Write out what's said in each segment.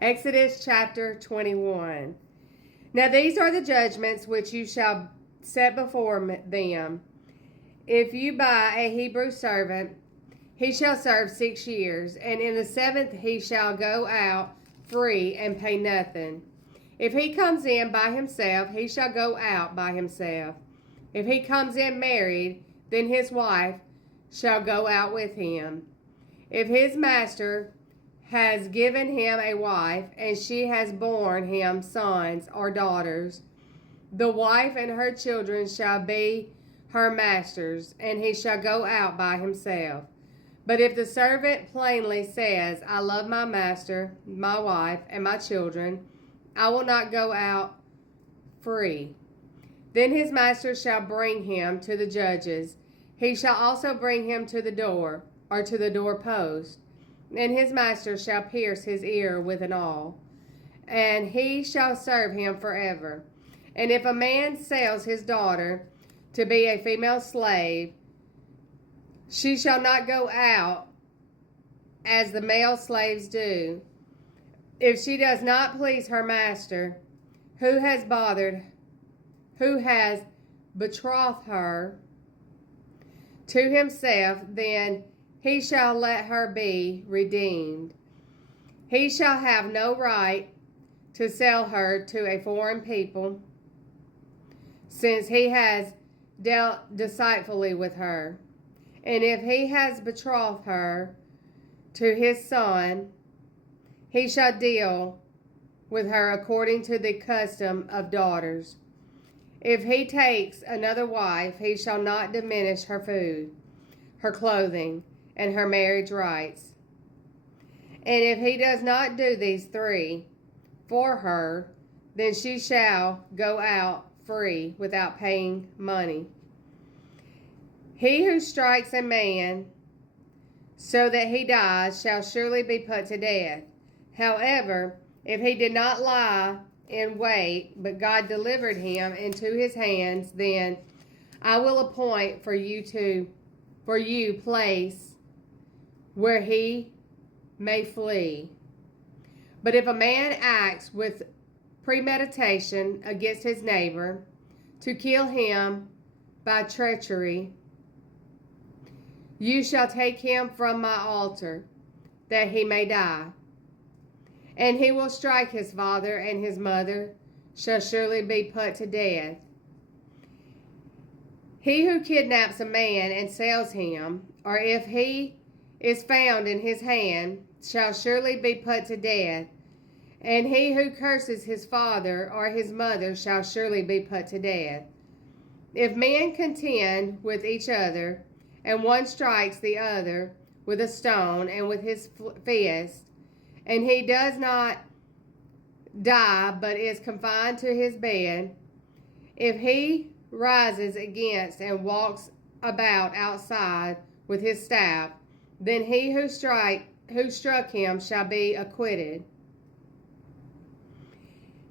Exodus chapter 21. Now these are the judgments which you shall set before them. If you buy a Hebrew servant, he shall serve 6 years, and in the 7th he shall go out free and pay nothing. If he comes in by himself, he shall go out by himself. If he comes in married, then his wife shall go out with him. If his master has given him a wife, and she has borne him sons or daughters, the wife and her children shall be her master's, and he shall go out by himself. But if the servant plainly says, I love my master, my wife, and my children, I will not go out free. Then his master shall bring him to the judges. He shall also bring him to the door, or to the doorpost, and his master shall pierce his ear with an awl, and he shall serve him forever. And if a man sells his daughter to be a female slave, she shall not go out as the male slaves do. If she does not please her master, who has betrothed her to himself, then he shall let her be redeemed. He shall have no right to sell her to a foreign people, since he has dealt deceitfully with her. And if he has betrothed her to his son, he shall deal with her according to the custom of daughters. If he takes another wife, he shall not diminish her food, her clothing, and her marriage rights. And if he does not do these three for her, then she shall go out free without paying money. He who strikes a man so that he dies shall surely be put to death. However, if he did not lie in wait, but God delivered him into his hands, then I will appoint for you place where he may flee. But if a man acts with premeditation against his neighbor to kill him by treachery, you shall take him from my altar, that he may die. And he will strike his father, and his mother shall surely be put to death. He who kidnaps a man and sells him, or if he is found in his hand, shall surely be put to death. And he who curses his father or his mother shall surely be put to death. If men contend with each other, and one strikes the other with a stone and with his fist, and he does not die, but is confined to his bed, if he rises against and walks about outside with his staff, then he who struck him shall be acquitted.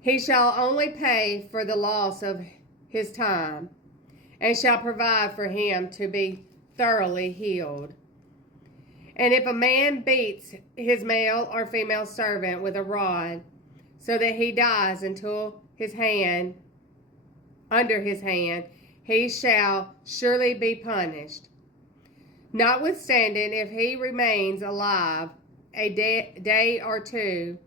He shall only pay for the loss of his time, and shall provide for him to be thoroughly healed. And if a man beats his male or female servant with a rod, so that he dies until under his hand, he shall surely be punished. Notwithstanding, if he remains alive a day or two,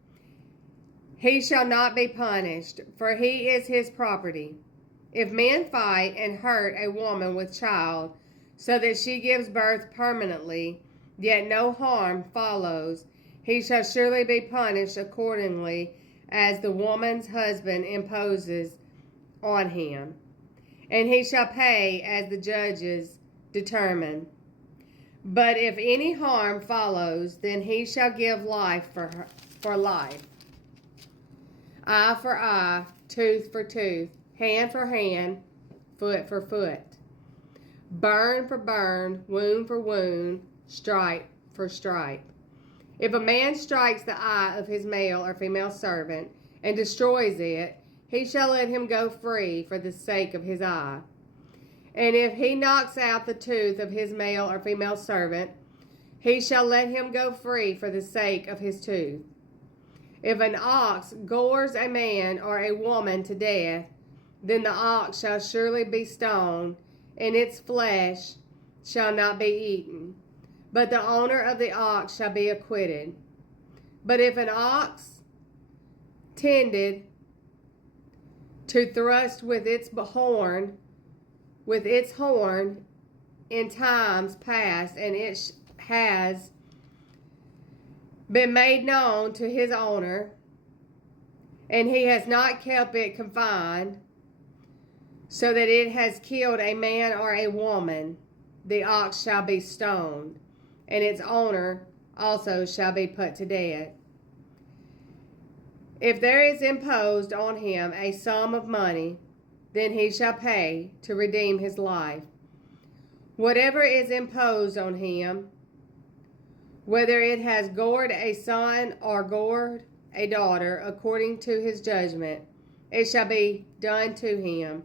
he shall not be punished, for he is his property. If men fight and hurt a woman with child, so that she gives birth permanently, yet no harm follows, he shall surely be punished accordingly as the woman's husband imposes on him, and he shall pay as the judges determine. But if any harm follows, then he shall give life for life, eye for eye, tooth for tooth, hand for hand, foot for foot, burn for burn, wound for wound, stripe for stripe. If a man strikes the eye of his male or female servant and destroys it, he shall let him go free for the sake of his eye. And if he knocks out the tooth of his male or female servant, he shall let him go free for the sake of his tooth. If an ox gores a man or a woman to death, then the ox shall surely be stoned, and its flesh shall not be eaten, but the owner of the ox shall be acquitted. But if an ox tended to thrust with its horn in times past, and it has been made known to his owner, and he has not kept it confined, so that it has killed a man or a woman, the ox shall be stoned, and its owner also shall be put to death. If there is imposed on him a sum of money, then he shall pay to redeem his life. Whatever is imposed on him, whether it has gored a son or gored a daughter, according to his judgment, it shall be done to him.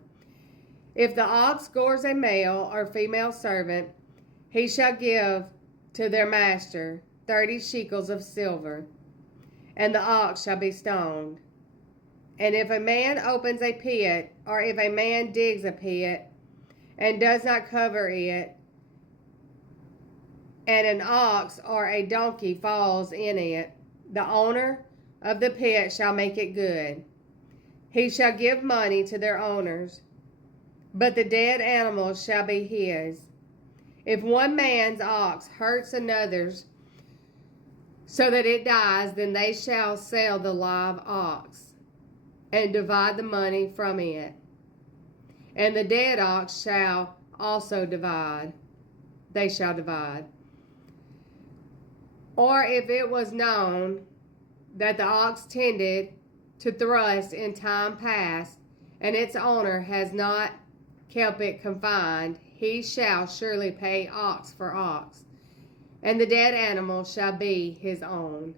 If the ox gores a male or female servant, he shall give to their master 30 shekels of silver, and the ox shall be stoned. And if a man opens a pit, or if a man digs a pit, and does not cover it, and an ox or a donkey falls in it, the owner of the pit shall make it good. He shall give money to their owners, but the dead animal shall be his. If one man's ox hurts another's so that it dies, then they shall sell the live ox and divide the money from it. And the dead ox shall also divide. They shall divide. Or if it was known that the ox tended to thrust in time past, and its owner has not kept it confined, he shall surely pay ox for ox, and the dead animal shall be his own.